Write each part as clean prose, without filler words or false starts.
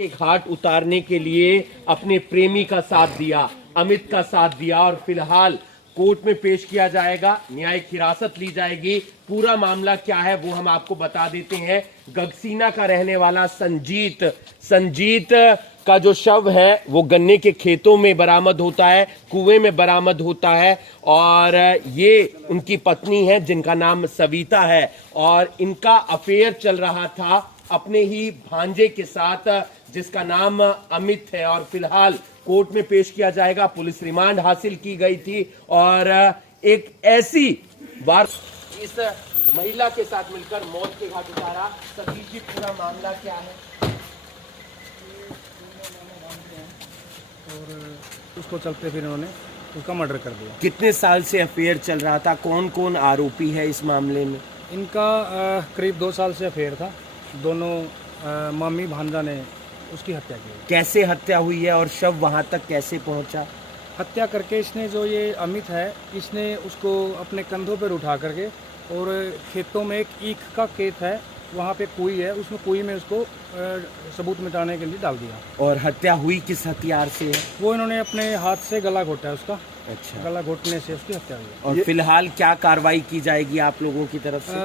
के घाट उतारने के लिए अपने प्रेमी का साथ दिया, अमित का साथ दिया और फिलहाल कोर्ट में पेश किया जाएगा, न्यायिक हिरासत ली जाएगी। पूरा मामला क्या है वो हम आपको बता देते हैं। गगसीना का रहने वाला संजीत का जो शव है वो गन्ने के खेतों में बरामद होता है, कुएं में बरामद होता है और ये उनकी पत्नी है जिनका नाम सविता है और इनका अफेयर चल रहा था अपने ही भांजे के साथ जिसका नाम अमित है और फिलहाल कोर्ट में पेश किया जाएगा। पुलिस रिमांड हासिल की गई थी और एक ऐसी बार इस महिला के साथ मिलकर मौत के घाट उतारा। सतीश जी, पूरा मामला क्या है? और उसको चलते फिर उन्होंने उसका मर्डर कर दिया। कितने साल से अफेयर चल रहा था? कौन कौन आरोपी है इस मामले में? इनका करीब 2 साल से अफेयर था। दोनों मामी भांजा ने उसकी हत्या की। कैसे हत्या हुई है और शव वहां तक कैसे पहुंचा? हत्या करके इसने, जो ये अमित है, इसने उसको अपने कंधों पर उठा करके और खेतों में एक ईख का खेत है, वहाँ पे कुई है, उसमें कुई में उसको सबूत मिटाने के लिए डाल दिया। और हत्या हुई किस हथियार से है? वो इन्होंने अपने हाथ से गला घोटा है उसका। अच्छा। गला घोटने से उसकी हत्या हुई। और फिलहाल क्या कार्रवाई की जाएगी आप लोगों की तरफ से?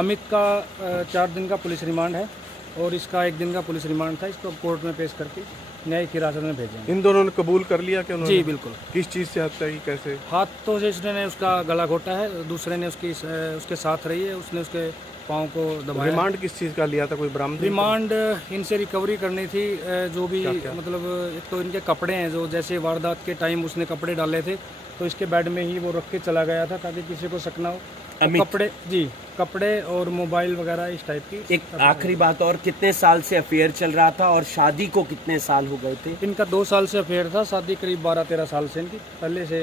अमित का 4 दिन का पुलिस रिमांड है और इसका 1 दिन का पुलिस रिमांड था। इसको कोर्ट में पेश करके न्यायिक हिरासत में भेजेंगे। इन दोनों ने कबूल कर लिया कि उन्होंने? जी बिल्कुल। किस चीज़ से हत्या की, कैसे? हाथों से इसने उसका गला घोटा है, दूसरे ने उसके साथ रही है, उसने उसके पाँव को दबाया। रिमांड किस चीज़ का लिया था? कोई बरामद? रिमांड इनसे रिकवरी करनी थी, जो भी क्या? मतलब एक तो इनके कपड़े हैं, जो जैसे वारदात के टाइम उसने कपड़े डाले थे तो इसके बेड में ही वो रख के चला गया था ताकि किसी को शक ना हो। कपड़े, जी, कपड़े और मोबाइल वगैरह इस टाइप की। एक आखिरी बात, और कितने साल से अफेयर चल रहा था और शादी को कितने साल हो गए थे? इनका 2 साल से अफेयर था, शादी करीब 12-13 साल से इनकी पहले से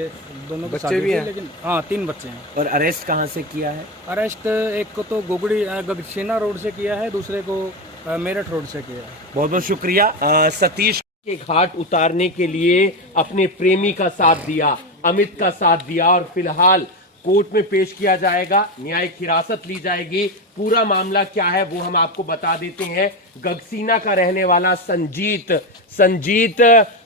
दोनों के बच्चे भी हैं? लेकिन हाँ 3 बच्चे हैं। और अरेस्ट कहाँ से किया है? अरेस्ट एक को तो गगसीना रोड से किया है, दूसरे को मेरठ रोड से किया है। बहुत बहुत शुक्रिया। सतीश के घाट उतारने के लिए अपने प्रेमी का साथ दिया, अमित का साथ दिया और फिलहाल कोर्ट में पेश किया जाएगा, न्यायिक हिरासत ली जाएगी। पूरा मामला क्या है वो हम आपको बता देते हैं। गगसीना का रहने वाला संजीत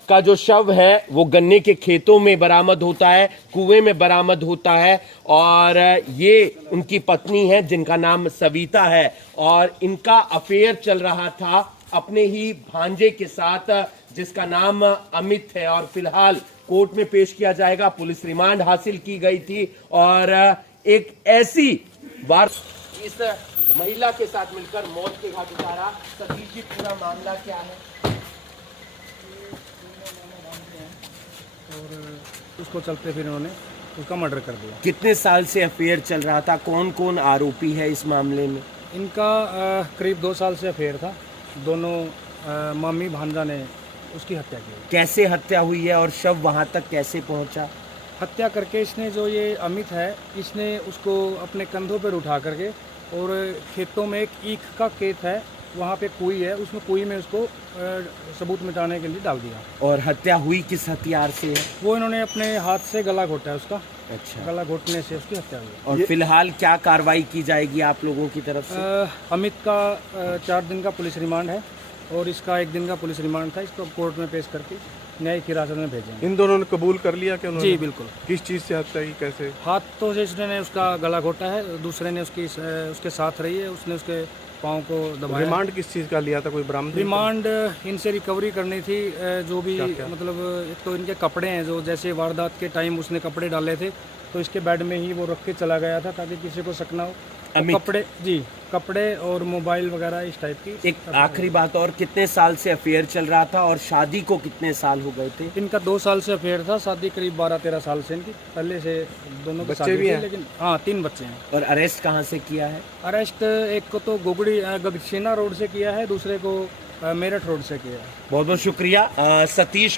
का जो शव है वो गन्ने के खेतों में बरामद होता है, कुएं में बरामद होता है और ये उनकी पत्नी है जिनका नाम सविता है और इनका अफेयर चल रहा था अपने ही भांजे के साथ जिसका नाम अमित है और फिलहाल कोर्ट में पेश किया जाएगा। पुलिस रिमांड हासिल की गई थी और एक ऐसी बार इस महिला के साथ मिलकर मौत के घाट उतारा। सतीश जी, पूरा मामला क्या है? और उसको चलते फिर उन्होंने उसका मर्डर कर दिया। कितने साल से अफेयर चल रहा था? कौन कौन आरोपी है इस मामले में? इनका करीब 2 साल से अफेयर था। दोनों मामी भांजा ने उसकी हत्या की। कैसे हत्या हुई है और शव वहां तक कैसे पहुंचा? हत्या करके इसने, जो ये अमित है, इसने उसको अपने कंधों पर उठा करके और खेतों में एक ईख का खेत है, वहाँ पे कुई है, उसमें कुई में उसको सबूत मिटाने के लिए डाल दिया। और हत्या हुई किस हथियार से है? वो इन्होंने अपने हाथ से गला घोटा है उसका। अच्छा। गला घोटने से उसकी हत्या हुई। और फिलहाल क्या कार्रवाई की जाएगी आप लोगों की तरफ से? अमित का 4 दिन का पुलिस रिमांड है और इसका 1 दिन का पुलिस रिमांड था। इसको कोर्ट में पेश करके न्यायिक हिरासत में भेजेंगे। इन दोनों ने कबूल कर लिया कि उन्होंने? जी बिल्कुल। किस चीज़ से हत्या की, कैसे? हाथों से इसने उसका गला घोटा है, दूसरे ने उसके साथ रही है, उसने उसके पाँव को दबाया। रिमांड किस चीज़ का लिया था? कोई बरामद? रिमांड इनसे रिकवरी करनी थी, जो भी क्या? मतलब एक तो इनके कपड़े हैं, जो जैसे वारदात के टाइम उसने कपड़े डाले थे तो इसके बेड में ही वो रख के चला गया था ताकि किसी को शक ना हो। कपड़े, जी, कपड़े और मोबाइल वगैरह इस टाइप की। एक आखिरी बात, और कितने साल से अफेयर चल रहा था और शादी को कितने साल हो गए थे? इनका 2 साल से अफेयर था, शादी करीब 12-13 साल से इनकी पहले से दोनों के बच्चे भी हैं? लेकिन हाँ 3 बच्चे हैं। और अरेस्ट कहाँ से किया है? अरेस्ट एक को तो गगसीना रोड से किया है, दूसरे को मेरठ रोड से किया है। बहुत बहुत शुक्रिया। सतीश